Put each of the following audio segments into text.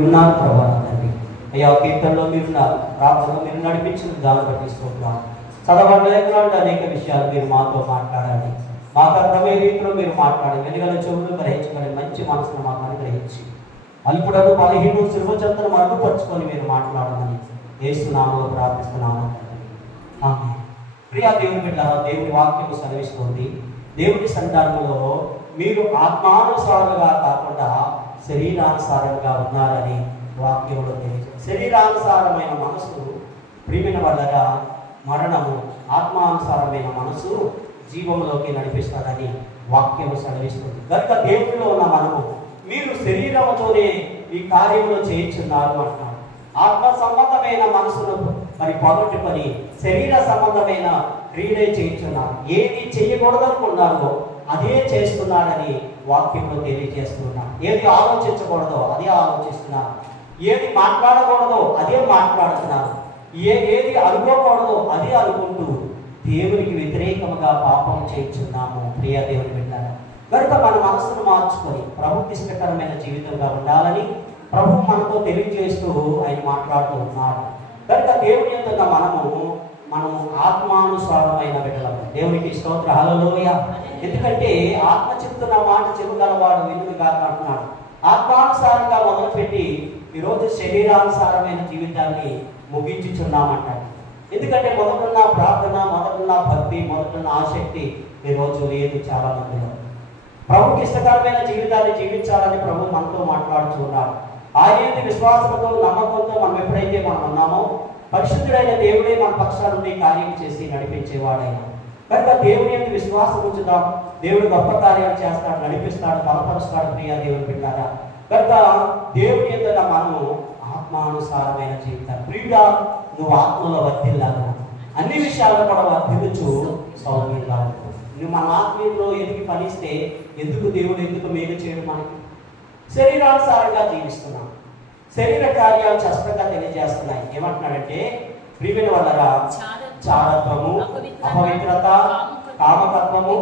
ఉన్నారు ప్రభా తండ్రి. అయ్యా కీర్తనలో మీరున్నారు, ప్రార్థనలో మీరు నడిపించిన దాన్ని బట్టి స్తోత్రాలు. చదవలేకుండా అనేక విషయాలు మీరు మాతో మాట్లాడాలి. మాకు అర్థమయ్యే రీతిలో మీరు మాట్లాడి వెలుగల చెవులు గ్రహించగలి మంచి మనసును మాకు అనుగ్రహించి అల్పుడను బలహీను శిల్వచంతను మరుగుపరుచుకొని మీరు మాట్లాడమని యేసునామములో ప్రార్థిస్తున్నాము. ఆమేన్. ప్రియా దేవుని బిడ్డలారా, దేవుని వాక్యము సెలవిస్తుంది, దేవుని సంతానంలో మీరు ఆత్మానుసారంగా కాకుండా శరీరానుసారంగా ఉన్నారని వాక్యంలో తెలియదు. శరీరానుసారమైన మనసు ప్రియమైన వాళ్ళగా మరణము, ఆత్మానుసారమైన మనసు జీవంలోకి నడిపిస్తారని వాక్యము సెలవిస్తుంది. కనుక దేవునిలో ఉన్న మనము మీరు శరీరంతోనే ఈ కార్యంలో చేయించున్నారు అంటున్నారు. ఆత్మ సంబంధమైన మనసును మరి పోగొట్టుకొని శరీర సంబంధమైన క్రియలే చేయించున్నారు. ఏది చేయకూడదనుకున్నారో అదే చేస్తున్నారని వాక్యంలో తెలియజేస్తున్నారు. ఏది ఆలోచించకూడదో అదే ఆలోచిస్తున్నారు. ఏది మాట్లాడకూడదో అదే మాట్లాడుతున్నారు. ఏది అనుకోకూడదో అదే అనుకుంటూ దేవునికి వ్యతిరేకంగా పాపం చేయించున్నాము. ప్రియ దేవుని బిడ్డలారా, కనుక మన మనసును మార్చుకొని ప్రభుకి ఇష్టకరమైన జీవితంగా ఉండాలని ప్రభు మనతో తెలియజేస్తూ ఆయన మాట్లాడుతూ ఉన్నారు. కనుక దేవుని యొక్క మనము ఆత్మానుసారమైన బిడ్డలము. దేవునికి స్తోత్ర హల్లెలూయా. ఎందుకంటే ఆత్మ చెప్తున్న మాట చెబుగలవాడు వినుడుగా అంటున్నాడు. ఆత్మానుసారంగా మొదలుపెట్టి ఈరోజు శరీరానుసారమైన జీవితాన్ని ముగించుచున్నామంటాడు. ఎందుకంటే మొదలున్న ప్రార్థన, మొదలున్న భక్తి, మొదలున్న ఆసక్తి ఈరోజు లేదు చాలా మందిలో. ప్రభుకి ఇష్టకరమైన జీవితాన్ని జీవించాలని ప్రభు మనతో మాట్లాడుతున్నారు. ఆయన విశ్వాసంతో నమ్మకంతో మనం ఎప్పుడైతే మనం ఉన్నామో పరిశుద్ధుడైన దేవుడే మన పక్షాల నుండి కార్యం చేసి నడిపించేవాడైనా. కనుక దేవుని యొక్క విశ్వాసం ఉంచుదాం. దేవుడు గొప్ప కార్యాలు చేస్తాడు, నడిపిస్తాడు, బలపరుస్తాడు. ప్రియ దేవుని బిడ్డలారా, కనుక దేవుని యొక్క మనము ఆత్మానుసారమైన జీవితాన్ని ప్రియుడా నువ్వు ఆత్మలో వర్ధిల్లాగా అన్ని విషయాల్లో కూడా వర్ధిల్లుచు సౌమ్యంగా ఉంటుంది. నువ్వు మన ఆత్మీయంలో ఎందుకు ఫలిస్తే ఎందుకు దేవుడు ఎందుకు మేలు చేయడం? మనకి శరీరానుసారంగా జీవిస్తున్నాం. శరీర కార్యాలు స్పష్టంగా తెలియజేస్తున్నాయి. ఏమంటున్నాడంటే ప్రియమైన వాళ్ళరా, చారత్వము, అపవిత్రత, కామకత్వము,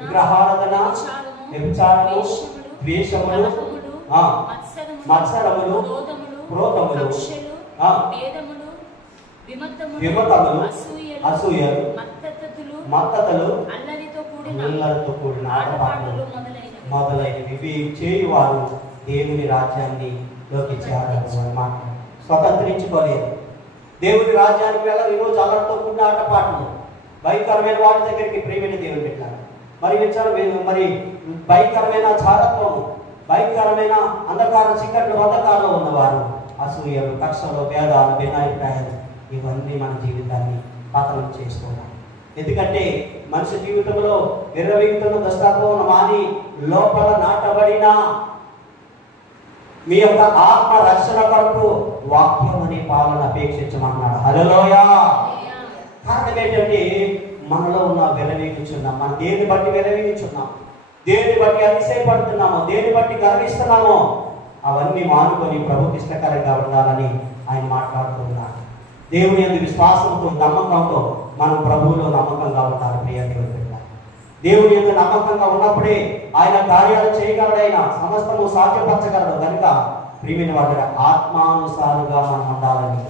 విగ్రహారాధన, వ్యభిచారము, ద్వేషములు, మత్సరములు, క్రోధములు, విమతములు, అసూయలు, మత్తతలు, అల్లరితో కూడిన ఆటపాటలు మొదలైనవి ఇవి చేయువారు దేవుని రాజ్యాన్ని లోకి చేరమాట స్వతంత్రించుకోలేదు. దేవుని రాజ్యానికి వెళ్ళాలి. ఈరోజు అల్లరితో కూడిన ఆటపాటలు, భయంకరమైన వారి దగ్గరికి ప్రియమైన దేవుని పెట్టాలి. మరి భయంకరమైన చారత్వము, భయంకరమైన అంధకార చీకట్లు అంధకారంలో ఉన్నవారు, అసూయలు, కక్షలు, భేదాలు, భిన్నాభిప్రాయాలు ఇవన్నీ మన జీవితాన్ని పతనం చేస్తున్నాయి. ఎందుకంటే మనిషి జీవితంలో విర్రవీగుతున్న దుష్టత్వం మాని లోపల నాటబడిన మీ యొక్క ఆత్మ రక్షణ కొరకు వాక్యం అనే పాలన అపేక్షించమన్నాడు. హల్లెలూయా. కారణం ఏంటంటే మనలో ఉన్న విరవీగుచున్నాం. మనం దేని బట్టి విరవీగుచున్నాం, దేని బట్టి అతిశయపడుతున్నామో, దేని బట్టి గర్విస్తున్నామో అవన్నీ మానుకొని ప్రభుకి ఇష్టకరంగా ఉండాలని ఆయన మాట్లాడుతున్నారు. దేవుని యందు విశ్వాసంతో నమ్మకంతో మనం ప్రభువులో నమ్మకంగా ఉండాలి. ప్రియ దేవుని బిడ్డ, దేవుని యందు నమ్మకంగా ఉన్నప్పుడే ఆయన కార్యాలు చేయగలడు, ఆయన సమస్తము సాధ్యపరచగలడు. కనుక ప్రియమైన వారి ఆత్మానుసారంగా మనం ఉండాలని,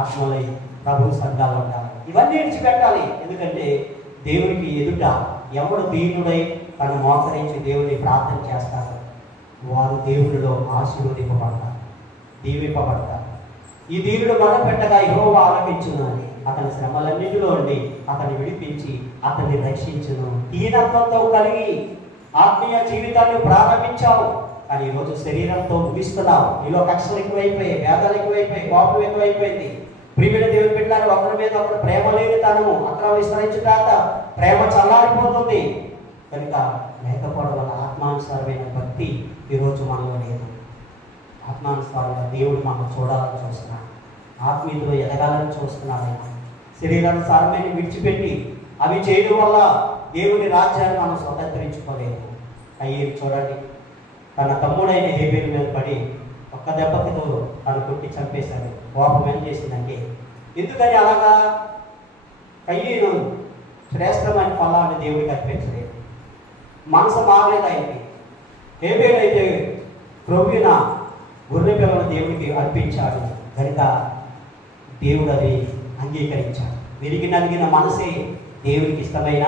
ఆత్మలై ప్రభు సంఘాలు ఉండాలి. ఇవన్నీ విడిచిపెట్టాలి. ఎందుకంటే దేవునికి ఎదుట ఎవడు దీనుడై తను మోకరించి దేవుని ప్రార్థన చేస్తాడు వారు దేవునిలో ఆశీర్వదింపబడతారు, దీవింపబడతారు. ఈ దీనుడు మనం పెట్టగా యెహోవా ఆలకించును, అతని శ్రమలన్నింటిలో ఉండి అతన్ని విడిపించి అతన్ని రక్షించును. దీనత్వంతో కలిగి ఆత్మీయ జీవితాన్ని ప్రారంభించావు, కానీ ఈరోజు శరీరంతో ముగిస్తున్నావు. నీలో కక్షలు ఎక్కువైపోయాయి, వేదాలు ఎక్కువైపోయాయి, కోపం ఎక్కువైపోయింది. ప్రియమైన దేవుని బిడ్డలారా, ఒకరి మీద ఒకరు ప్రేమ లేని తనము అక్రమ విస్తరించుట ప్రేమ చల్లారిపోతుంది. కనుక లేకపోవడం వల్ల ఆత్మానుసారమైన భక్తి ఈరోజు మనలో లేదు. ఆత్మానుసారంగా దేవుడు మనం చూడాలని చూస్తున్నాడు, ఆత్మీయులు ఎదగాలని చూస్తున్నాడు. శరీరానుసారమైన విడిచిపెట్టి అవి చేయడం వల్ల దేవుని రాజ్యాన్ని మనం స్వతంత్రించుకోలేదు. అయ్యేది చూడండి, తన తమ్ముడైన హేబేలు మీద పడి ఒక్క దెబ్బకి తను కొట్టి చంపేశాడు. కోపం ఏం చేసిందంటే, ఎందుకని అలాగా కయ్యేను శ్రేష్టమైన ఫలాన్ని దేవుడికి అర్పించలేదు, మనసు మారలేదు. ఆయనకి హేబేలు అయితే క్రొవ్విన గొర్రె పిల్ల దేవుడికి అర్పించాడు కనుక దేవుడు అది అంగీకరించాడు. విరిగి నలిగిన మనసే దేవుడికి ఇష్టమైన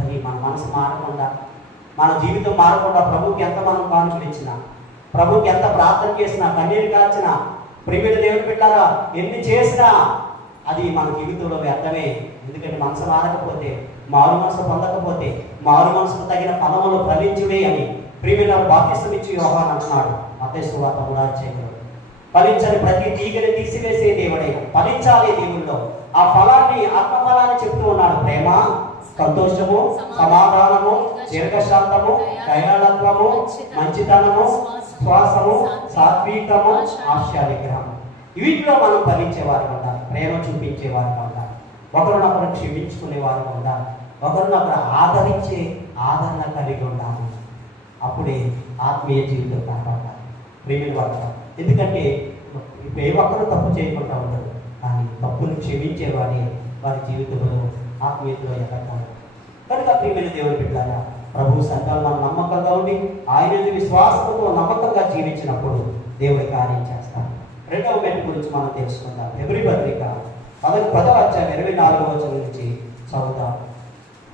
అది. మన మనసు మారకుండా, మన జీవితం మారకుండా ప్రభుకి ఎంత మనం కానుకలు ఇచ్చినా, ప్రభుకి ఎంత ప్రార్థన చేసినా, కన్నీరు కాల్చినా, ప్రియమైన దేవుడు పెట్టారా ఎన్ని చేసినా అది మన జీవితంలో వ్యర్థమే. ఎందుకంటే మనసు మారకపోతే, మారు మనసు పొందకపోతే, మారు మనసుకు తగిన ఫలములు ఫలించువే అని ప్రియమైన బాప్తిసం ఇచ్చి యోహాను అంటున్నాడు మత్తయి సువార్త 3వ అధ్యాయంలో. ఫలించని ప్రతి తీగని తీసివేసే దేవుడైన ఫలించాలి దేవుల్లో. ఆ ఫలాన్ని, ఆత్మఫలాన్ని చెప్తూ ఉన్నాడు. ప్రేమ, సంతోషము, సమాధానము, దీర్ఘశాంతము, దయాళత్వము, మంచితనము, శ్వాసము, సాత్వికము, ఆశానిగ్రహము. వీటిలో మనం ఫలించేవారు ఉండాలి. ప్రేమ చూపించేవారు ఉండాలి. ఒకరినొకరు క్షమించుకునేవారు ఉండాలి. ఒకరినొకరు ఆదరించే ఆదరణ కలిగి ఉండాలి. అప్పుడే ఆత్మీయ జీవితం కాపాడాలి. ప్రేమిని వారు. ఎందుకంటే ఏ ఒక్కరు తప్పు చేయకుండా ఉండదు, కానీ తప్పును క్షమించేవారి వారి జీవితంలో ఆత్మీయతలో ఎదగాలి. కనుక ప్రియమైన దేవుని బిడ్డలారా, ప్రభు సంకల్పం మనం నమ్మకంగా ఉండి ఆయన విశ్వాసంతో నమ్మకంగా జీవించినప్పుడు దేవుడి కార్యం చేస్తాడు. రెండవ మెట్టు గురించి మనం తెలుసుకుందాం. హెబ్రీ పత్రిక 10వ అధ్యాయం 24వ వచనం నుంచి చదువుతాం.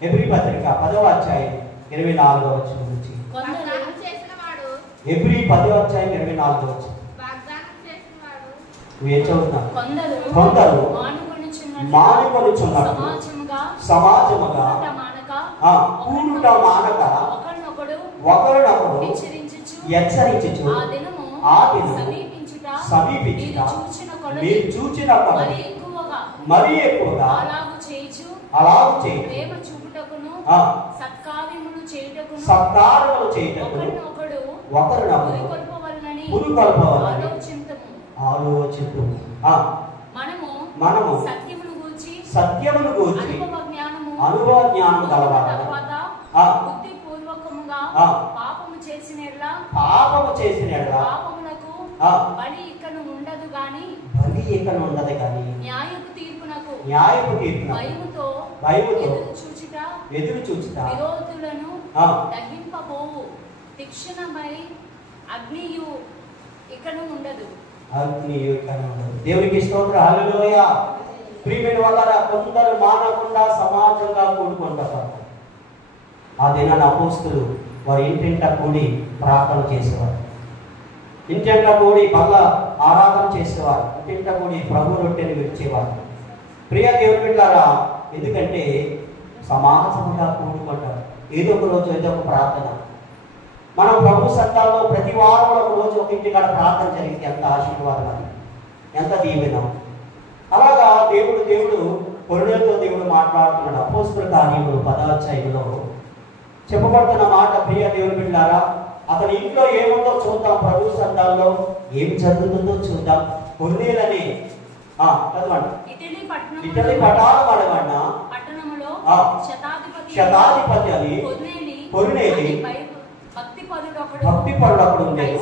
హెబ్రీ పత్రిక 10వ అధ్యాయం 24వ వచనం నుంచి. హెబ్రీ 10వ అధ్యాయం 24వ వచనం. నువ్వేం చదువుతున్నావు? కొందరు మానుకొనుచున్నట్టు సమాజముగా కూడుట మానక ఒకరినొకడు హెచ్చరించుచు ఆ దినము సమీపించుట మీరు చూచిన మరీ ఎక్కువగా అలాగు చేయుచు సత్కార్యములు చేయుటకును ఒకరినొకడు పురుకొల్పవలెనని ఆలోచింతుము. మనము సత్యమును గూర్చి అనుభవ జ్ఞానము గలవారము పాపము చేసిన బలి ఇకను ఉండదు గాని న్యాయపు తీర్పునకు భయముతో ఎదురు చూచుట విరోధులను దహింపబోవు తీక్షణమై అగ్నియు ఇకను ఉండదు. దేవునికి స్తోత్రం. హల్లెలూయా. ప్రియమైన వాళ్ళారా, కొందరు మానకుండా సమాజంగా కూడుకుంటారు. ఆ దినాన అపోస్తలులు వారి ఇంటింట కూడి ప్రార్థన చేసేవారు, ఇంటింట కూడి బల్ల ఆరాధన చేసేవారు, ఇంటింట కూడి ప్రభు రొట్టెని విడిచేవారు. ప్రియ దేవుని బిడ్డలారా, ఎందుకంటే సమాజంగా కూడుకుంటారు. ఏదో ఒక రోజు ఏదో ఒక ప్రార్థన. మనం ప్రభు సంఘాల్లో ప్రతి వారం ఒక రోజు ఒక ఇంటికాడ ప్రార్థన జరిగితే ఎంత ఆశీర్వాదం, అది ఎంత దీవెన. అలాగా దేవుడు కొరనేలతో దేవుడు మాట్లాడుతున్నాడు. అపోస్తలుల కార్యములు 10వ అధ్యాయంలో చెప్పబడుతున్న మాట. ప్రియ దేవుని బిడ్డలారా, అతని ఇంట్లో ఏముందో చూద్దాం. ప్రభు సంఘాల్లో ఏం జరుగుతుందో చూద్దాం. కొరనేలని ఇటలీ పటాలు పడబడిన శతాధిపతి అని కొరనేలి భక్తిపరుడు ఉండేది,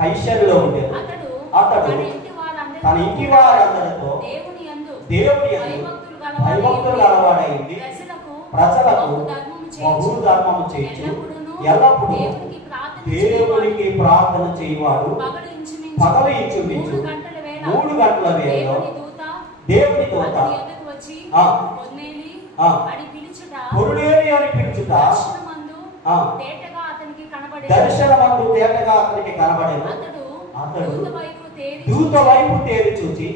కైసరులో ఉండేది. అతడు తన ఇంటి వారందరితో దేవుని భయభక్తులు గలవాడైంది, ప్రజలకు బహు ధర్మము చేయించు, ఎల్లప్పుడూ దేవునికి ప్రార్థన చేయవాడు. పగలు ఇంచుమించు 3 గంటల వేళలో దేవుని దూత కొరనేలి అని పిలుచుట దర్శనమందు తేటగా అతనికి కనబడెను. అతడు దూత వైపు తేరి చూచి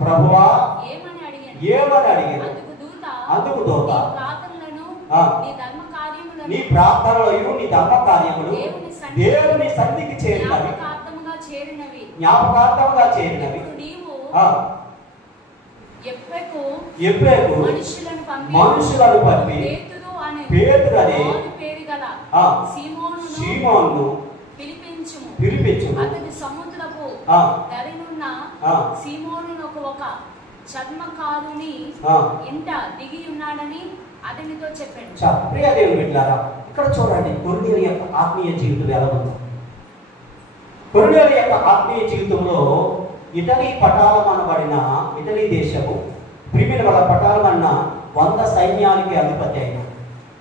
ప్రభువా ఏమని అడిగాను. అందుకు దూత నీ ప్రార్థనలు నీ ధర్మ కార్యములు దేవుని సన్నిధికి చేరినవి, జ్ఞాపకార్థముగా చేరినవి. ఎప్పేకు మనుషులను పంపి పేతురు అనే సీమోనును పిలిపించు. అతని సముద్రపు దరినున్న సీమోనును ఒక చర్మకారుని ఇంట దిగి ఉన్నాడని అతనితో చెప్పాడు. ప్రియ దేవుని బిడ్డలారా, ఇక్కడ చూడండి కొరనేలి యొక్క ఆత్మీయ జీవితం ఎలా ఉంది. కొరనేలి యొక్క ఆత్మీయ జీవితంలో ఇటలీ పటాలం అనబడిన ఇటలీ దేశము ప్రియమైన వాళ్ళ పటాలం అన్న 100 సైన్యాలకి అధిపతి అయినా.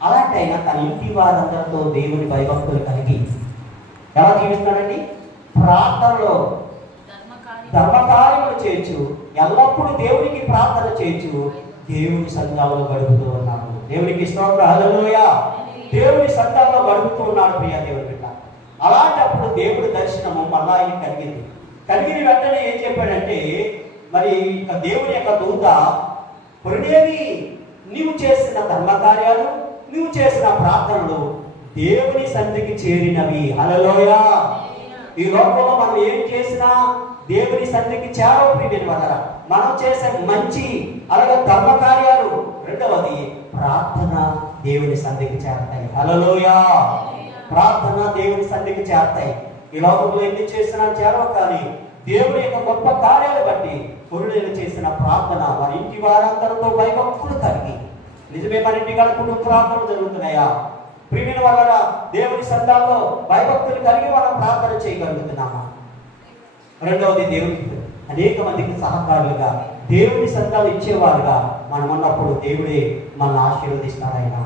అలాంటి అయినా తన ఇంటి వారందరితో దేవుని భయభక్తులు కలిగి ఎలా జీవిస్తున్నాడండి? ప్రార్థనలో ధర్మకార్యములు చేయొచ్చు, ఎల్లప్పుడూ దేవునికి ప్రార్థన చేయొచ్చు, దేవుని సంఘంలో గడుపుతూ ఉన్నాడు. దేవునికి స్తోత్రం, హల్లెలూయా. దేవుని సంఘంలో గడుపుతూ ఉన్నాడు ప్రియ దేవుని బిడ్డ. అలాంటప్పుడు దేవుడి దర్శనము మళ్ళా ఆయన కలిగింది. కలిగిన వెంటనే ఏం చెప్పాడంటే, మరి దేవుని యొక్క దూత, కొర్నేలి, నీవు చేసిన ధర్మకార్యాలు, నువ్వు చేసిన ప్రార్థనలు దేవుని సన్నిధికి చేరినవి. హల్లెలూయా. ఈ లోకంలో మనం ఏం చేసినా దేవుని సన్నిధికి చేరవు ప్రియమైన వారలారా. మనం చేసే మంచి అలాగే ధర్మకార్యాలు, రెండవది ప్రార్థన దేవుని సన్నిధికి చేరతాయి. హల్లెలూయా. ప్రార్థన దేవుని సన్నిధికి చేరతాయి. ఈ లోకంలో ఎన్ని చేసినా చేరవు, కానీ దేవుని యొక్క గొప్ప కార్యాలు బట్టి కొర్నేలి చేసిన ప్రార్థన వారి ఇంటి వారందరితో భయభక్తులు కలిగి, నిజమే మన ఇంటి కాడ కుటుంబ ప్రార్థనలు జరుగుతున్నాయా ప్రియమైన వాళ్ళ? దేవుని సంఘాల్లో భయభక్తులు కలిగి మనం ప్రార్థన చేయగలుగుతున్నామా? రెండవది, దేవునికి అనేక మందికి సహకారులుగా దేవుని సంఘాలు ఇచ్చేవారుగా మనం ఉన్నప్పుడు దేవుడే మనల్ని ఆశీర్వదిస్తాడు, ఆయన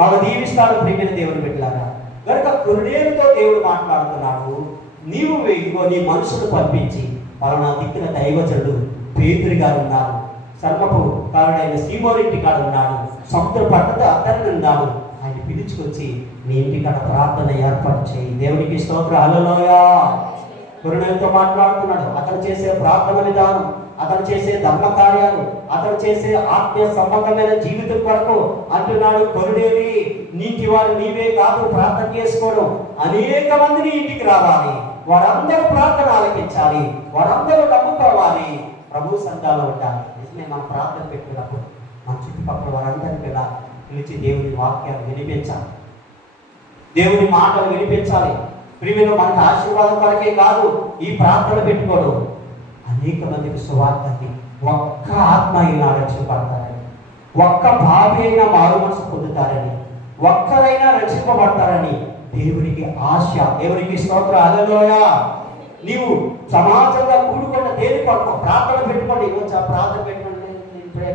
మనం దీవిస్తాడు ప్రియమైన దేవుని బిడ్డలారా. కనుక కొర్నేలితో దేవుడు మాట్లాడుతున్నాడు, నీవు ఇదిగో నీ మనుషులు పంపించి పలానా దిక్కున దైవజనుడు పేతురు గారు ఉన్నారు, సర్వపు కారుడైన సీమోను ఇంటి కాడ ఉన్నాడు, సముద్ర పట్టణంలో అతను ఉన్నాడు, ఆయన పిలుచుకొచ్చి నీ ఇంటికాడ ప్రార్థన ఏర్పాటు చేయి. దేవునికి స్తోత్రం, హల్లెలూయా. కొర్నేలితో మాట్లాడుతున్నాడు. అతను చేసే ప్రార్థన విధానం, అతను చేసే ధర్మ కార్యాలు, అతను చేసే ఆత్మీయ సంబంధమైన జీవితం కొరకు అంటున్నాడు, కొర్నేలి, నీటి వారు నీవే కాదు ప్రార్థన చేసుకోవడం, అనేక మందిని ఇంటికి రావాలి, వారందరూ ప్రార్థన ఆలకించాలి, వారందరూ నమ్ముకోవాలి, ప్రభు సంఘాలు ఉండాలి. నిజమే, మనం ప్రార్థన పెట్టుకున్నప్పుడు మన చుట్టుపక్కల వారందరికీ కూడా పిలిచి దేవుని వాక్యాలు వినిపించాలి, దేవుని మాటలు వినిపించాలి. ప్రియమైన మనకు ఆశీర్వాదం కొరకే కాదు ఈ ప్రార్థన పెట్టుకోవడం, అనేక మందికి సువార్తకి ఒక్క ఆత్మ అయినా రక్షింపబడతారని, ఒక్క భావి అయినా మారు మనసు పొందుతారని, ఒక్కరైనా రక్షింపబడతారని దేవునికి ఆశ. దేవునికి స్తోత్రం, హల్లెలూయా. నీవు సమాజంగా కూడుకున్న దేని కొరకు ప్రార్థన పెట్టుకోండి. ఈరోజు ఆ ప్రార్థన పెట్టుకోండి,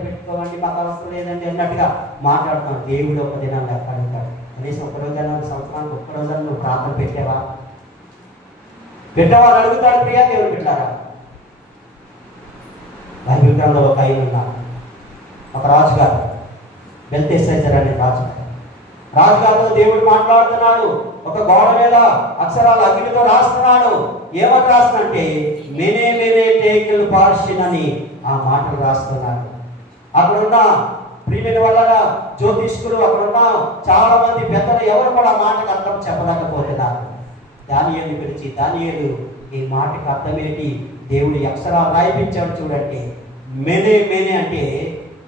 పెట్టుకోవండి, మాకు అవసరం లేదండి అన్నట్టుగా మాట్లాడుతున్నాను. దేవుడు ఒక దినాన్ని అడుగుతాడు, కనీసం ఒక రోజైనా, సంవత్సరానికి ఒక్క రోజైనా నువ్వు ప్రార్థన పెట్టావా అడుగుతాడు ప్రియా దేవుడు పెట్టారా. బైబిల్ గ్రంథంలో ఒక ఆయన ఉన్నాడు, ఒక రాజుగారు, బెల్తెషాజర్ అనే రాజుగారితో దేవుడు మాట్లాడుతున్నాడు. ఒక గోడ మీద అక్షరాలు అగ్నితో రాస్తున్నాడు. ఏమని రాస్తున్నంటే మెనే మెనే టేకిల్ పార్షన్ అని ఆ మాటలు రాస్తున్నాడు. అక్కడున్న ప్రియమైన వల్ల జ్యోతిష్కులు, అక్కడున్న చాలా మంది పెద్దలు ఎవరు కూడా మాటకు అర్థం చెప్పలేకపోతున్నారు. దానియేలు పిలిచి, దానియేలు ఈ మాటకు అర్థమేంటి, దేవుడు అక్షరాలు రాయిపించాడు చూడండి. మెనే మెనే అంటే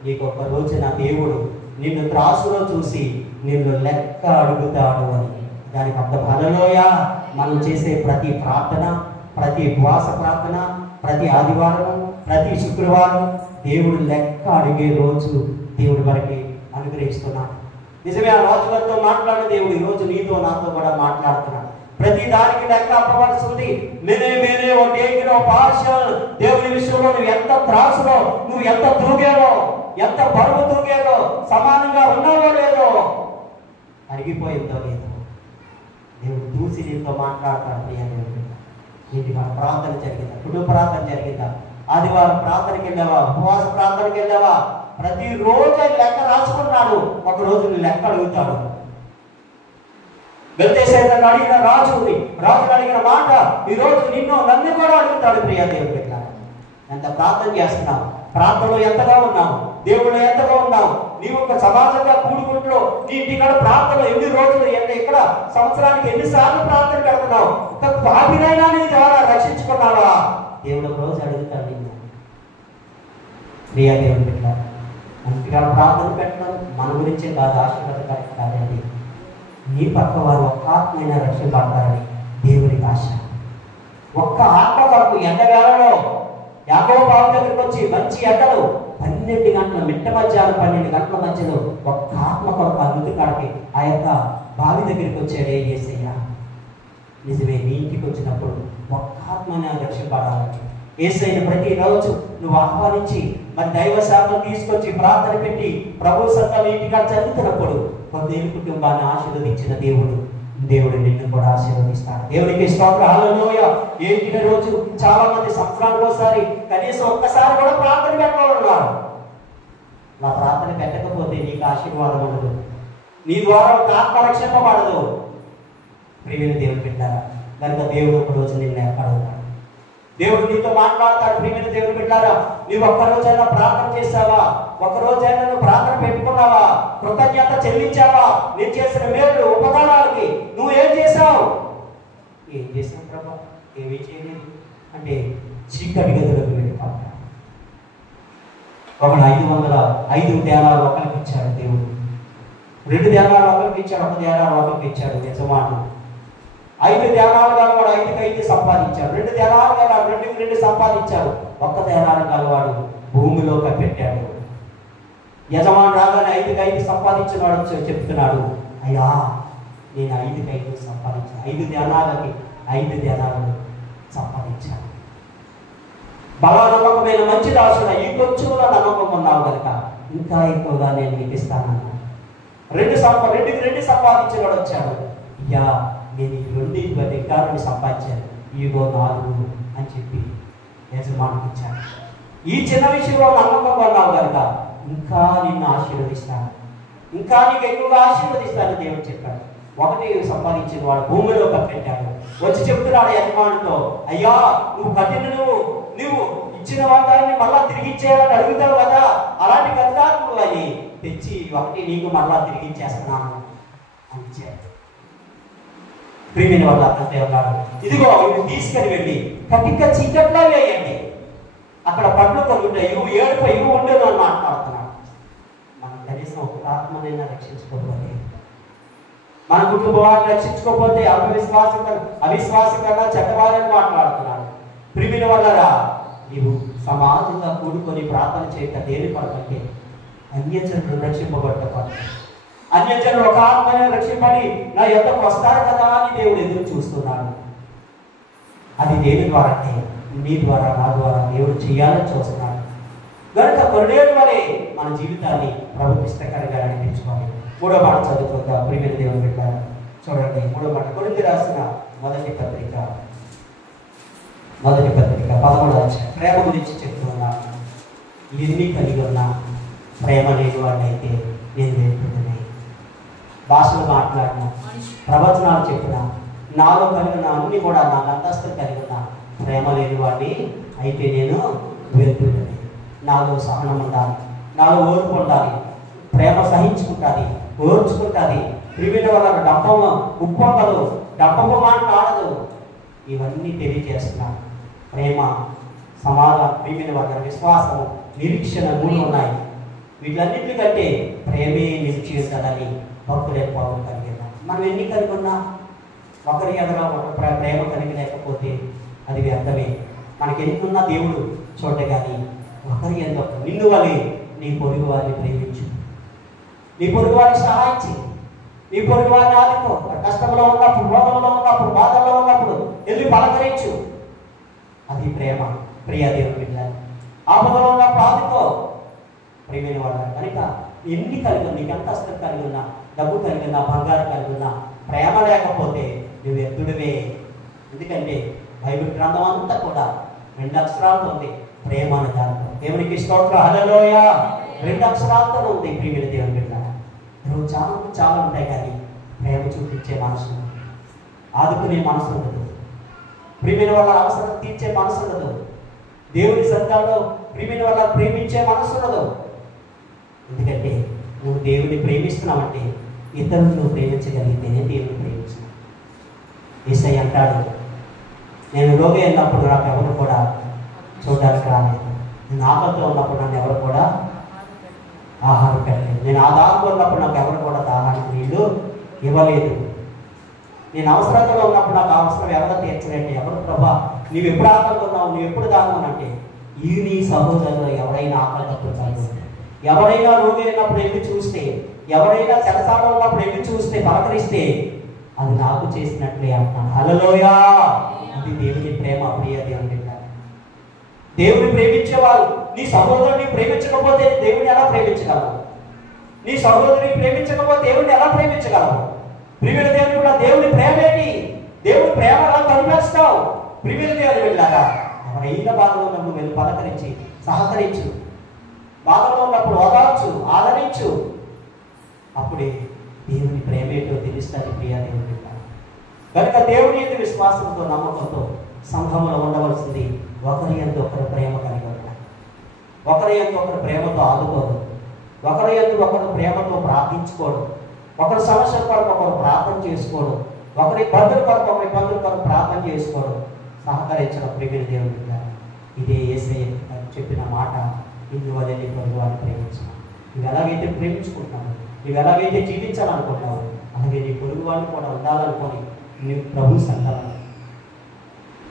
నీకు ఒక రోజున దేవుడు నిన్ను త్రాసులో చూసి నిన్ను లెక్క అడుగుతాడు అని. దానికి అర్థం, హల్లెలూయా. మనం చేసే ప్రతి ప్రార్థన, ప్రతి ఉపవాస ప్రార్థన, ప్రతి ఆదివారం, ప్రతి శుక్రవారం దేవుడు లెక్క అడిగే రోజు దేవుడు మనకి అనుగ్రహిస్తున్నాడు. నిజమే, ఆ రాజులతో మాట్లాడే దేవుడు ఈరోజు నీతో నాతో కూడా మాట్లాడుతున్నాడు. ప్రతి దానికి లెక్క అప్పవలసి ఉంది. మెనే మెనే ఓ టేకిల్ పార్షన్. దేవుని విషయంలో నువ్వు ఎంత త్రాసులో, నువ్వు ఎంత తూగావో, ఎంత బరువు తూగావో, సమానంగా ఉన్నావో లేదో, అరిగిపోయిందో లేదో దేవుడు చూసి నీతో మాట్లాడతాడు. నీటి మన ప్రార్థన జరిగిందా, కుటుంబ ప్రార్థన జరిగిందా, ఆదివారం ప్రార్థనకి వెళ్ళావా, ఉపవాస ప్రార్థనకి వెళ్ళావా, ప్రతిరోజు లెక్క రాసుకున్నాడు. ఒక రోజు నీ లెక్క అడుగుతాడు. బెల్తెషాజర్ అడిగిన రాజుని అడిగిన మాట ఈ రోజు నన్ను కూడా అడుగుతాడు. ప్రియా దేవుడు పెట్టాడు. ఎంత ప్రార్థన చేస్తున్నావు, ప్రార్థనలో ఎంతగా ఉన్నావు, దేవుళ్ళు ఎంతగా ఉన్నావు, నీవు ఒక సమాజంగా కూడుకుంటూ నీ ఇంటికాడ ప్రార్థనలో ఎన్ని రోజులు, ఇక్కడ సంవత్సరానికి ఎన్నిసార్లు ప్రార్థన పెడుతున్నావు, ఒక పాపినైనా నీ ద్వారా రక్షించుకున్నావా? దేవుడు ఒక రోజు అడుగుతాడు నిన్ను. ప్రియా దేవుడు పెట్టాడు. ఇంటికాడ ప్రార్థన పెట్టడం మన గురించే కాదు, ఆశీర్వాదం కాదండి, నీ పక్క వారు ఒక్క ఆత్మైనా రక్షింపడతారని దేవునికి ఆశ. ఒక్క ఆత్మ కొరకు ఎండవేళలో యాకోబు బావి దగ్గరికి వచ్చి మంచి ఎండలు 12 గంటల మిట్ట మధ్యాహ్నం 12 గంటల మధ్యలో ఒక్క ఆత్మ కొరకు ఆ కాడికి ఆ యొక్క బావి దగ్గరికి వచ్చాడే యేసయ్య. నిజమే, నీ ఇంటికి వచ్చినప్పుడు ఒక్క ఆత్మైనా రక్షింపడాలని యేసయ్యను ప్రతిరోజు నువ్వు ఆహ్వానించి మరి దైవ శాఖను తీసుకొచ్చి ప్రార్థన పెట్టి ప్రభు సత్తాలు ఇంటిగా చదువుతున్నప్పుడు 10 కుటుంబాన్ని ఆశీర్వదించిన దేవుడు దేవుడు నిన్ను కూడా ఆశీర్వదిస్తాడు. దేవునికి స్తోత్రం. హల్లెలూయా. ఏంటి రోజు చాలా మంది సంవత్సరానికి ఒకసారి కనీసం ఒక్కసారి కూడా ప్రార్థన పెట్టవాలన్నారు. నా ప్రార్థన పెట్టకపోతే నీకు ఆశీర్వాదం ఉండదు, నీ ద్వారా ఒక ఆత్మ రక్షింపబడదు. ప్రియమైన దేవుడు పెట్టారా కనుక దేవుడు ఒక రోజు నిన్ను ఏర్పడతాడు. దేవుడు నీతో మాట్లాడతాడు. ప్రియమైన దేవుడు పెట్టారా, నీవు ఒక్కరోజైనా ప్రార్థన చేశావా? ఒక్కరోజైనా నువ్వు ప్రార్థన పెట్టుకున్నావా? కృతజ్ఞత చెల్లించావా? నేను చేసిన మేలు ఉపకారాలకి నువ్వు ఏం చేశావు? ఏం చేశావు ప్రభా? ఏమీ చేయలేదు అంటే చీకటి గదులకు వెళ్ళిపోతాడు. ఒకడు 505 దేనాలు ఒకరికి ఇచ్చాడు దేవుడు, 2 దేనాలు ఒకరికి ఇచ్చాడు, 1 దేనాలు ఒకరికి ఇచ్చాడు యజమానుడు. 5 దేనాలు గలవాడు 5కి 5 సంపాదించాడు, 2 దేనాలు గలవాడు 2కి 2 సంపాదించాడు, 1 దేనాలు గలవాడు భూమిలో కప్పెట్టాడు. యజమాను రాగానే 5కి 5 సంపాదించిన వాడు చెప్తున్నాడు, అయ్యా నేను 5కి 5 సంపాదించాను, 5 దేనాలకి 5 దేనాలు సంపాదించాను. బలా నమ్మకమైన మంచి దాసుడు, ఈ కొంచెంలో నమ్మకం ఉన్నావు కనుక ఇంకా ఎక్కువగా నేను నీకు ఇస్తానన్నా. 2కి 2 సంపాదించిన వాడు వచ్చాడు, అయ్యా నేను ఈ 2 ఇంకా 2 సంపాదించాను, ఇగో 4 అని చెప్పి యజమానికి ఇచ్చాను. ఈ చిన్న విషయంలో నమ్మకం ఉన్నావు కనుక ఇంకా నిన్ను ఆశీర్వదిస్తాను, ఇంకా నీకు ఎక్కువగా ఆశీర్వదిస్తాను దేవుడు చెప్పాడు. 1 సంపాదించిన వాడు భూమిలో కప్పెట్టాడు. వచ్చి చెప్తున్నాడు యజమానితో, అయ్యా నువ్వు కట్టిన నువ్వు ఇచ్చిన వాటాన్ని మళ్ళా తిరిగి ఇచ్చేయాలని అడుగుతావు కదా, అలాంటి కదా నువ్వు అని తెచ్చి 1 నీకు మళ్ళా తిరిగి ఇచ్చేస్తున్నాను అని ఇచ్చాడు. ప్రియమైన వాళ్ళు అంతే ఉన్నారు. ఇదిగో ఇవి తీసుకొని వెళ్ళి కటిక చీకట్లో వేయండి, అక్కడ పట్లు కొనుంటాయి, ఇవి ఏడుపై ఇవి ఉండేది అని మాట్లాడుతున్నాడు. మనం కనీసం ఒక ఆత్మనైనా రక్షించుకోకపోతే, మన కుటుంబాన్ని రక్షించుకోకపోతే అవిశ్వాసం కన్నా చెడ్డవారని మాట్లాడుతున్నాడు. ప్రియమైన వాళ్ళరా, నీవు సమాజంగా కూడుకొని ప్రార్థన చేయక దేని పడకంటే అన్యజనులు రక్షింపబడ్డపడు. అన్యజనులు ఒక ఆత్మనే రక్షింపడి నా యొద్దకు వస్తారు కదా అని దేవుడు ఎదురు చూస్తున్నాడు. అది దేని ద్వారా అంటే నీ ద్వారా నా ద్వారా దేవుడు చేయాలని చూస్తున్నాడు. కనుక కొన్నేళ్ళ వరే మన జీవితాన్ని ప్రభు ఇష్టకరంగా నడిపించుకోవాలి. 3వ మాట చదువుకుందా ప్రియమైన దేవుని బిడ్డ. చూడండి 3వ మాట కొరింథీ రాసిన మొదటి పత్రిక 13వ అధ్యాయం ప్రేమ గురించి చెప్తున్నాను. ఎన్ని కలిగి ఉన్నా ప్రేమ లేని వాడినైతే నేను వెళ్తుందని భాషలు మాట్లాడిన, ప్రవచనాలు చెప్పిన, నాలో కలిగిన అన్ని కూడా నా అంతస్తులు కలిగి ఉన్న ప్రేమ లేని వాడిని అయితే నేను వెళ్తుందని. నాలో సహనం ఉండాలి, నాలో ఓర్పు ఉండాలి, ప్రేమ సహించుకుంటుంది, ఓర్చుకుంటుంది. ప్రియమైన వాళ్ళ డబ్బము ఉప్పొంగదు, డబ్బము మాట్లాడదు. ఇవన్నీ తెలియజేస్తున్నాను. ప్రేమ, సమాధానం, ప్రియమైన వాళ్ళ విశ్వాసము, నిరీక్షణ 3 ఉన్నాయి. వీటన్నిటికంటే ప్రేమే నిలిచి ఉంటుందని భక్తులే పౌరులు కలిగిన. మనం ఎన్ని కలిగి ఉన్నా ఒకరి ఎదుర ఒక ప్రేమ కలిగి లేకపోతే అది వ్యర్థమే. మనకి ఎన్నున్నా దేవుడు చూడ కానీ ఒకరి ఎందుకు నిన్ను వలె నీ పొరుగు వారిని ప్రేమించు, నీ పొరుగు వారికి సహాయం చేయి, నీ పొరుగు వారిని ఆదుకో. కష్టంలో ఉన్నప్పుడు, రోగంలో ఉన్నప్పుడు, బాధల్లో ఉన్నప్పుడు వెళ్ళి పలకరించు. అది ప్రేమ. ప్రియ దేవుని బిడ్డ, ఆపదలో ఉన్నప్పుడు ఆదుకో. ప్రియమైన వాళ్ళ కనుక ఎన్ని కలిగి ఉన్నా, నీకు ఎంత అస్తం కలిగి ఉన్నా, డబ్బు కలిగి ఉన్నా, బంగారు కలిగి ఉన్నా, ప్రేమ లేకపోతే నువ్వు ఎత్తుడివే. ఎందుకంటే బైబిల్ గ్రంథం అంతా కూడా 2 అక్షరాలతో ఉంది, ప్రేమ అనే దాంట్లో. దేవునికి స్తోత్రం. హల్లెలూయా. 2 అక్షరాలతో ఉంది ప్రియమైన దేవుని బిడ్డ. నువ్వు చాలా ఉంటాయి కానీ ప్రేమ చూపించే మనసు, ఆదుకునే మనసు ఉండదు. ప్రియమైన వాళ్ళ అవసరం తీర్చే మనసు ఉండదు. దేవుని సత్యాల్లో ప్రియమైన వాళ్ళ ప్రేమించే మనసు ఉండదు. ఎందుకంటే నువ్వు దేవుని ప్రేమిస్తున్నావంటే ఇతరులు నువ్వు ప్రేమించగలిగితేనే దేవుని ప్రేమించిన. యేసయ్య అంటాడు, నేను రోగి అయినప్పుడు నాకు ఎవరు కూడా చూడడానికి రాలేదు, నేను ఆకలితో ఉన్నప్పుడు నన్ను ఎవరు కూడా ఆహారం పెట్టలేదు, నేను ఆదాహంతో ఉన్నప్పుడు నాకు ఎవరు కూడా దాహానికి నీళ్ళు ఇవ్వలేదు, నేను అవసరంలో ఉన్నప్పుడు నాకు అవసరం ఎవరో తీర్చలేండి, ఎవరు ప్రభా నువ్వు ఎప్పుడు ఆకలితో ఉన్నావు, నువ్వు ఎప్పుడు దాగున్నానంటే ఈ నీ సహోదరులు ఎవరైనా ఆకలి తప్పుడు ఎవరైనా రోగి అయినప్పుడు వెళ్ళి చూస్తే, ఎవరైనా చెరసాలో ఉన్నప్పుడు వెళ్ళి చూస్తే, పలకరిస్తే అది నాకు చేసినట్లే అంటున్నాను. హల్లెలూయా. అది దేవుని ప్రేమ. ప్రియ దేవుని బిడ్డ, దేవుని ప్రేమించేవారు నీ సహోదరుని ప్రేమించకపోతే దేవుని ఎలా ప్రేమించగలవు? నీ సహోదరుని ప్రేమించకపోతే దేవుడిని ఎలా ప్రేమించగలవు? ప్రియమైన దేవుని కూడా దేవుని ప్రేమేంటి, దేవుని ప్రేమ ఎలా కనిపిస్తావు. ప్రియమైన దేవుని వెళ్ళారా ఎవరైనా బాధలో ఉన్నప్పుడు వెళ్ళి పలకరించి సహకరించు, బాధలో ఉన్నప్పుడు ఓదార్చు, ఆదరించు. అప్పుడే దేవుని ప్రేమేటో తెలుస్తుంది. ప్రియా దేవుని కనుక దేవుని యందు విశ్వాసంతో నమ్మకంతో సంఘంలో ఉండవలసింది ఒకరి యందు ఒకరి ప్రేమ కలిగి ఉండాలి. ఒకరి యందు ఒకరి ప్రేమతో ఆదుకోవడం, ఒకరి యందు ఒకరి ప్రేమతో ప్రార్థించుకోవడం, ఒకరి సమస్యల కొరకు ఒకరు ప్రార్థన చేసుకోవడం, ఒకరి ఇబ్బందుల కొరకు ఒకరి ఇబ్బందుల కొరకు ప్రార్థన చేసుకోవడం, సహకరించడం. ప్రియమైన దేవుని ఇదే యేసయ్య చెప్పిన మాట, ఇందువల్ల నీ పొరుగు వారిని ప్రేమించాను. నువ్వు ఎలాగైతే ప్రేమించుకుంటున్నావు, నువ్వు ఎలాగైతే జీవించాలనుకుంటున్నావు, అలాగే నీ పొరుగు వారిని కూడా ఉండాలనుకొని నువ్వు ప్రభు సంకల్పం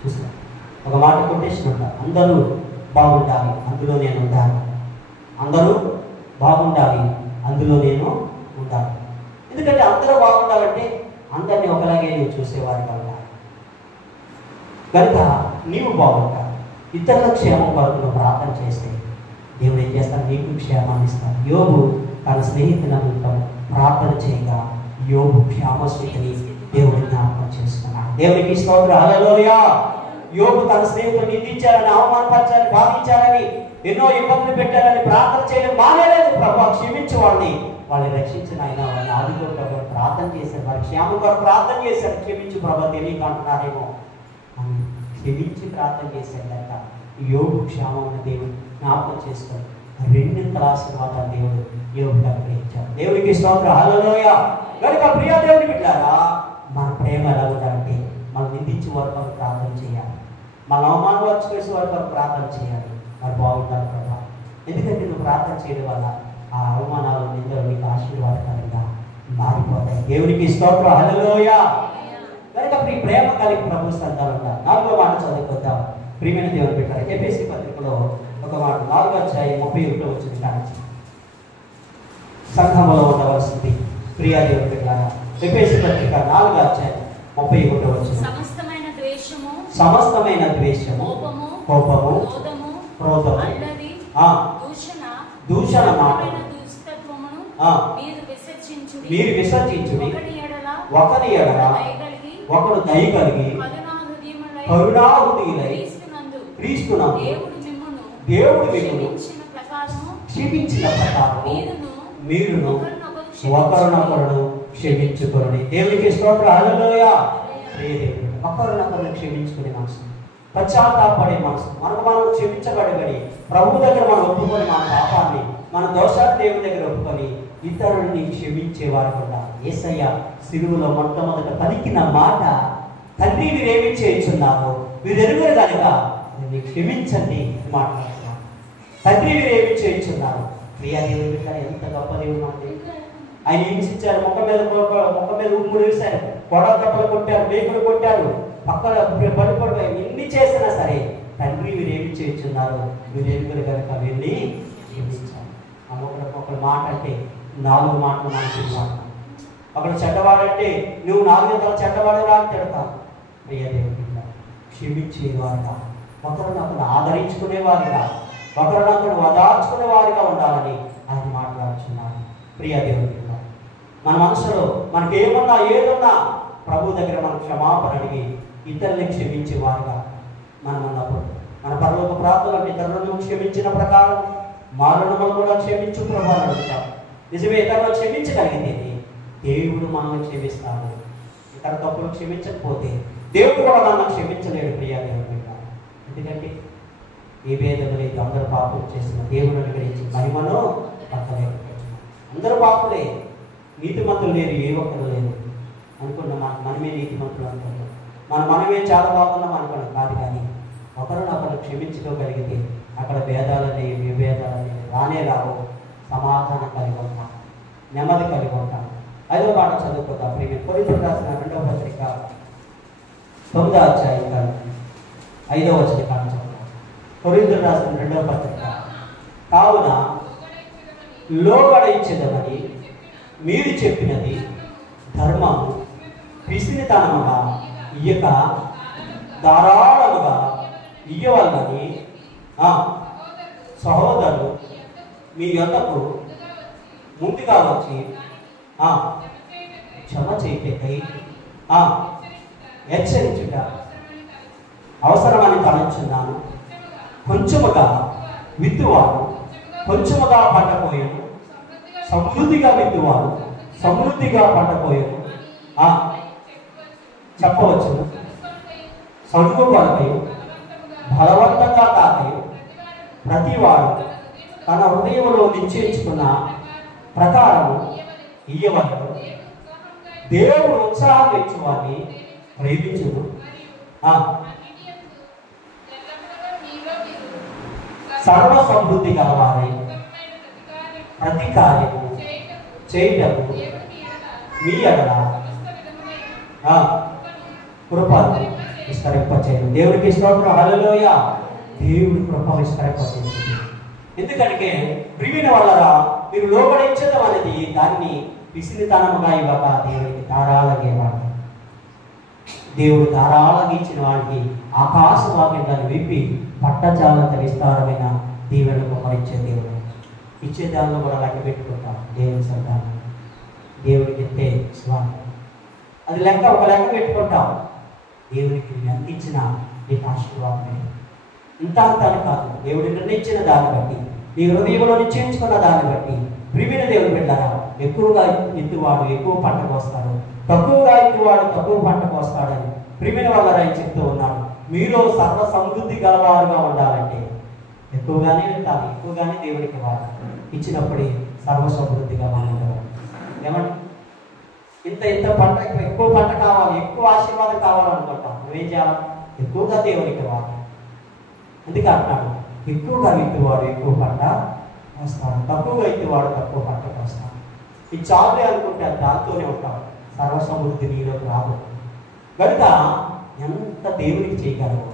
చూస్తా. ఒక మాట కొటేషన్ ఉంటా, అందరూ బాగుండాలి అందులో నేను ఉండాలి, అందరూ బాగుండాలి అందులో నేను ఉండాలి. ఎందుకంటే అందరూ బాగుండాలంటే అందరినీ ఒకలాగే నువ్వు చూసేవారిగా ఉండాలి. కనుక నీవు బాగుంటావు. ఇతరుల క్షేమం కొరకు నువ్వు ప్రార్థన చేస్తే దేవుడు ఏం చేస్తాడు, నీకు క్షేమాన్ని ఇస్తాడు. యోబు తన స్నేహితులంతా ప్రార్థన చేయగా యోబు క్షేమస్థితిని దేవుడు జ్ఞాపకం చేసుకున్నాడు. దేవునికి స్తోత్రం, హల్లెలూయా. యోబు తన స్నేహితులు నిందించారని, అవమానపరిచారని, బాధించారని, ఎన్నో ఇబ్బందులు పెట్టారని ప్రార్థన చేయడం మానేలేదు. ప్రభు క్షమించు వాళ్ళని రక్షించిన ఆయన వాళ్ళని ఆదిలో ప్రభు ప్రార్థన చేశారు. వారి క్షేమం కొరకు ప్రార్థన చేశారు. క్షమించు ప్రభు తెలియక అంటున్నారేమో అని క్షమించి ప్రార్థన చేశారు. కనుక యోబు క్షేమం దేవుడు జ్ఞాపకం చేసుకొని రెండింతల ఆశీర్వాదాలు దేవుడు యోబుకు అనుగ్రహించారు. దేవునికి స్తోత్రం, హల్లెలూయా. కనుక ప్రియ దేవుని బిడ్డలారా, మన ప్రేమ ఎలా ఉండాలంటే మనం నిందించే వరకు ప్రార్థన చేయాలి, మన అవమానం వచ్చి చేసే వరకు ప్రార్థన చేయాలి. మరి బాగుంటారు కదా. ఎందుకంటే నువ్వు ప్రార్థన చేయడం వల్ల ఆ అవమానాలు నిందలు నీకు ఆశీర్వాదకరంగా మారిపోతాయి. దేవునికి స్తోత్రం, హల్లెలూయా. కనుక ఈ ప్రేమ కలిగి ప్రభు సంతాలు ఉండాలి. 4వ మాట చదువుకుందాం. ప్రియమైన దేవుని బిడ్డలారా, ఎఫెసీ పత్రికలో ఒక మాట 4:31 వచ్చింది. కానీ సంఘంలో ఉండవలసింది ప్రియా దేవుని బిడ్డలారా, ఎఫెసీ పత్రిక 4:31 వచ్చింది. సమస్తమైన ద్వేషము, కోపము, క్రోధము, దూషణ మాటలు మీరు విసర్జించుడి. ఒకరి ఎడల ఒకడు దయ కలిగి కరుణాహృదయులై క్రీస్తునందు దేవుడు మిమ్మును క్షమించిన ప్రకారము మీరును ఒకరినొకరును క్షమించుకొనుడి. దేవునికి స్తోత్రం, హల్లెలూయా. ఒకరినొకరును క్షమించుకునే మనసు, పశ్చాత్తాపడే మనసు, మనకు మనం క్షమించబడబడి ప్రభు దగ్గర మనం ఒప్పుకొని మన పాపాన్ని మన దోషాలు దేవుని దగ్గర ఒప్పుకొని ఇతరులని క్షమించేవారు కూడా. యేసయ్య సిలువలో మొట్టమొదట పలికిన మాట, తండ్రి మీరేమి చేయించున్నారో మీరు ఎరుగురు కనుక మీరు క్షమించండి మాట్లాడుతున్నారు. తండ్రి మీరేమి చేయించున్నారు. ప్రియా దేవుని బిడ్డ ఎంత గొప్ప దేవుడు అంటే ఆయన హింసించారు, మొక్క మీద ఉమ్ముడు వేశారు, గొడవ దెబ్బలు కొట్టారు, మేకులు కొట్టారు, పక్కన పడిపోయి ఎన్ని చేసినా సరే తండ్రి మీరేమి చేయించున్నారు మీరు ఎరుగురు కనుక వెళ్ళి క్షమించారు. ఒకరి మాట అంటే 4 మాటలు మనకి మాట్లాడు. ఒకడు చెడ్డవాడంటే నువ్వు 4 గంటల చెడ్డవాడుగా తిడతావు. ప్రియ దేవుని క్షమించేవారుగా, ఒకరినొకరు ఆదరించుకునేవారుగా, ఒకరినొకరు ఓదార్చుకునేవారుగా ఉండాలని ఆయన మాట్లాడుతున్నారు. ప్రియ దేవుని మన మనసులో మనకి ఏమున్నా ఏదున్నా ప్రభు దగ్గర మనం క్షమాపణ అడిగి ఇతరులను క్షమించేవారుగా మనం ఉన్నప్పుడు మన పరలోక ప్రార్థనలు ఇతరులను క్షమించిన ప్రకారం మా రుణములు కూడా క్షమించు ప్రభు అని అడుగుతాం. నిజమే, ఇతరులను క్షమించగలిగితే దేవుడు మనల్ని క్షమిస్తాడు. ఇతర తప్పులు క్షమించకపోతే దేవుడు కూడా మనల్ని క్షమించలేడు. ప్రియా దేవుని ఎందుకంటే ఏ భేదం లేదు, అందరూ పాపం చేసిన దేవుడు అనుగ్రహించి మహిమను పక్కలేదు. అందరూ పాపులే, నీతిమంతులు లేరు, ఏ ఒక్కరు లేరు అనుకున్నాం. మనమే నీతిమంతులు అనుకున్నాం, మనమే చాలా బాగున్నాం అనుకున్నాం. కాదు, కానీ ఒకరినొకరు క్షమించుకోగలిగితే అక్కడ భేదాలనే విభేదాలనే రానే రావు. సమాధానం కలిగి ఉంటాం, నెమ్మది కలిగి ఉంటాం. 5వ మాట చదువుకుందాం. ప్రియమైన కొరింథీయులకు రాసిన 2వ పత్రిక 9వ అధ్యాయం 5వ వచనం చదువుతాం. కొరింథీయులకు రాసిన 2వ పత్రిక, కావున లోబడ ఇచ్చేదమని మీరు చెప్పినది ధర్మము పిసినితనముగా ఇయ్యక ధారాళముగా ఇయ్యవల్లని సహోదరులు మీ యొద్దకు ముందుగా వచ్చి క్షమ చేయుటకై హెచ్చరించుట అవసరమని తలంచున్నాను. కొంచెముగా విత్తువాడు కొంచెముగా పంట పోయాను, సమృద్ధిగా విత్తువాడు సమృద్ధిగా పంట పోయాను చెప్పవచ్చును. సడుగు కొరకై బలవంతంగా కాకై ప్రతివాడు తన హృదయంలో నిశ్చయించుకున్న ప్రకారము ఇయ్యవలను. దేవుడు ఉత్సాహం ఇచ్చువాన్ని ప్రేమించును. సర్వ సమృద్ధి గలవారై ప్రతి కార్యము చేయటము మీ ఎడల కృపను విస్తరింపచేయను. దేవుడికి స్తోత్రం. హల్లెలూయా. దేవుడి కృప విస్తరింపచేస్తుంది. ఎందుకంటే ప్రియుని వల్లరా మీరు లోబడించడం అనేది దాన్ని విసిరితనముగా ఇవ్వక దేవుడికి ధారాళంగా ఇవ్వాలి. దేవుడు ధారాళంగా ఇచ్చిన వాడికి ఆకాశ వాక్యాన్ని విప్పి పట్టజాలంత విస్తారమైన దీవెనలు కుమ్మరించే దేవుడు. ఇచ్చే దానిలో కూడా లెక్క పెట్టుకుంటాం. దేవుని సంతానం దేవుడికి ఎత్తే స్వామి అది లెక్క ఒక లెక్క పెట్టుకుంటాం. దేవుడికి ఎంత ఇచ్చినా నీకు ఆశీర్వాదమే. ఇంత అంతాను కాదు, దేవుడు నిర్ణయించిన దాన్ని బట్టి నీ హృదయంలో నిశ్చయించుకున్న దాన్ని బట్టి ప్రిమిన దేవుడు బిడ్డరా ఎక్కువగా ఎత్తువాడు ఎక్కువ పంట కోస్తాడు, తక్కువగా ఎత్తువాడు తక్కువ పంట కోస్తాడని ప్రిమిన వల్ల ఆయన చెప్తూ ఉన్నాడు. మీరు సర్వ సమృద్ధి గలవారుగా ఉండాలంటే ఎక్కువగానే వింటారు, ఎక్కువగానే దేవుడికి ఇవ్వాలి. ఇచ్చినప్పుడే సర్వ సమృద్ధిగా మనం ఉండవాలి. ఏమంటే ఇంత పంట ఎక్కువ పంట కావాలి, ఎక్కువ ఆశీర్వాదం కావాలనుకుంటాం. నువ్వేం చేయాలి? ఎక్కువగా దేవునికి ఇవ్వాలి. అందుకే అంటున్నాడు, ఎక్కువగా ఎత్తువాడు ఎక్కువ పంట వస్తాడు, తక్కువగా ఎత్తువాడు తక్కువ పంట వస్తాడు. ఇది చాలే అనుకుంటే దాంతోనే ఉంటాడు. సర్వ సమృద్ధి నీలోకి రాదు. కనుక ఎంత దేవునికి చేయగలవు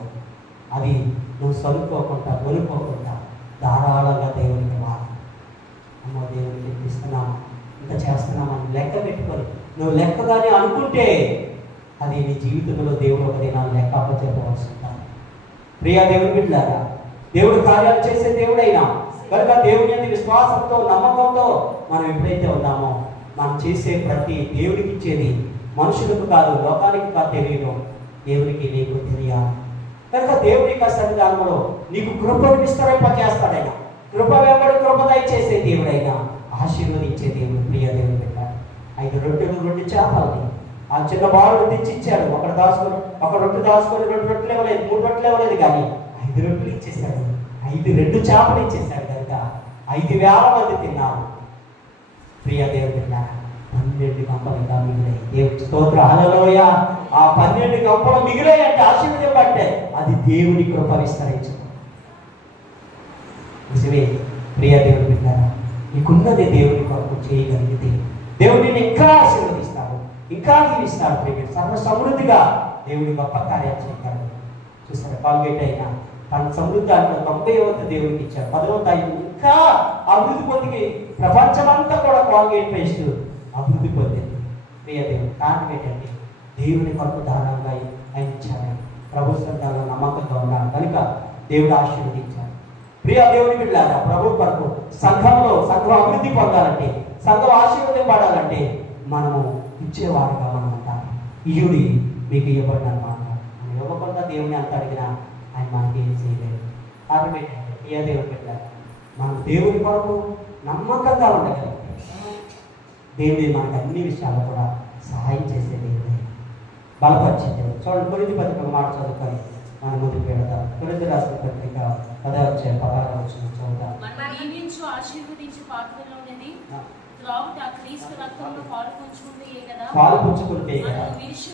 అది నువ్వు చదువుకోకుండా కొనుక్కోకుండా ధారాళంగా దేవునికి ఇవ్వాలి. అమ్మ దేవునికి ఇస్తున్నామా ఇంత చేస్తున్నామని లెక్క పెట్టుకొని నువ్వు లెక్కగానే అనుకుంటే అది నీ జీవితంలో దేవుడు ఒక దినాన్ని లెక్క అప్పచెప్పవలసి ఉంటాను. ప్రియా దేవుని బిడ్డలారా, దేవుడు కార్యాలు చేసే దేవుడైనా కనుక దేవుని యొక్క విశ్వాసంతో నమ్మకంతో మనం ఎప్పుడైతే ఉన్నామో మనం చేసే ప్రతి దేవుడికి ఇచ్చేది మనుషులకు కాదు, లోకానికి కాదు తెలియదు, దేవునికి నీకు తెలియాలి. కనుక దేవుడి యొక్క సన్నిధానంలో నీకు కృపను విస్తరింపజేస్తాడైనా, కృప వెంబడి కృప దయచేసే దేవుడైనా, ఆశీర్వదించే దేవుడు. ప్రియ దేవుని బిడ్డ, 5 రొట్టెలు 2 చేపలని ఆ చిన్న బాలుడు తెచ్చిచ్చాడు. ఒకటి దాచుకొని ఒక రొట్టె దాచుకొని 2 రొట్టెలు ఇవ్వలేదు, 3 రొట్టెలు ఇవ్వలేదు, కానీ 5 రొట్టెలు ఇచ్చేసాడు. 2 చేపలు ఇచ్చేసాడు. కనుక 5,000 మంది తిన్నారు. ప్రియ దేవుని బిడ్డ, 12 గంపలుగా మిగిలాయి. దేవుడి స్తోత్రం. హల్లెలూయా. ఆ 12 గంపలు మిగిలాయి అంటే ఆశీర్వదింపబట్టే అది దేవుని కృప విస్తరించు. నిజమే ప్రియ దేవుని బిడ్డ, నీకున్నది దేవుని కొరకు చేయగలిగితే దేవుడిని ఇంకా ఆశీర్వదిస్తాడు, ఇంకా దీవిస్తాడు. ప్రియ సర్వ సమృద్ధిగా దేవుడి గొప్ప కార్యాలు చేయగలడు. చూసారు, కాల్గేట్ అయినా తన సమృద్ధి అంటే 90వ దేవుడికి ఇచ్చాడు. 10వ ఇంకా అభివృద్ధి పొంది ప్రపంచమంతా కూడా కాల్గేట్ పేస్ట్ అభివృద్ధి పొందింది. ప్రియ దేవుడు కారణం ఏంటంటే దేవుని కొరకు దానంగా ఆయన ఇచ్చాడు. ప్రభు సంతానంలో నమ్మకంగా ఉన్నాడు కనుక దేవుడు ఆశీర్వదించాడు. ప్రియ దేవుని బిడ్డలారా, ప్రభు కొరకు సంఘం అభివృద్ధి పొందాలంటే, సంఘం ఆశీర్వదింపడాలంటే మనము ఇచ్చేవారుగా మనం ఉంటాము. ఇయుడి మీకు ఇవ్వబడిన మాట మనం ఇవ్వకుండా దేవుని అంత అడిగినా ఆయన మనకి ఏం చేయలేదు. కారణం ఏంటంటే ప్రియ దేవుని బిడ్డలారా, మనం దేవుని కొరకు నమ్మకంగా ఉండగలం. దేవుడి మనకు అన్ని విషయాలు కూడా సహాయం చేసే దేవుడే, బలపరిచే దేవుడు. చూడండి, కొరింథీ పత్రిక మాట చదువుకొని మనం ముందుకు వెళదాం. కొరింథీ రాసిన పత్రిక 10:16 చదువుతాం. ఆశీర్వదించి పాత్రలో ఉన్నది త్రాగుట క్రీస్తు రక్తంలో పాలు పుచ్చుకుంటే కదా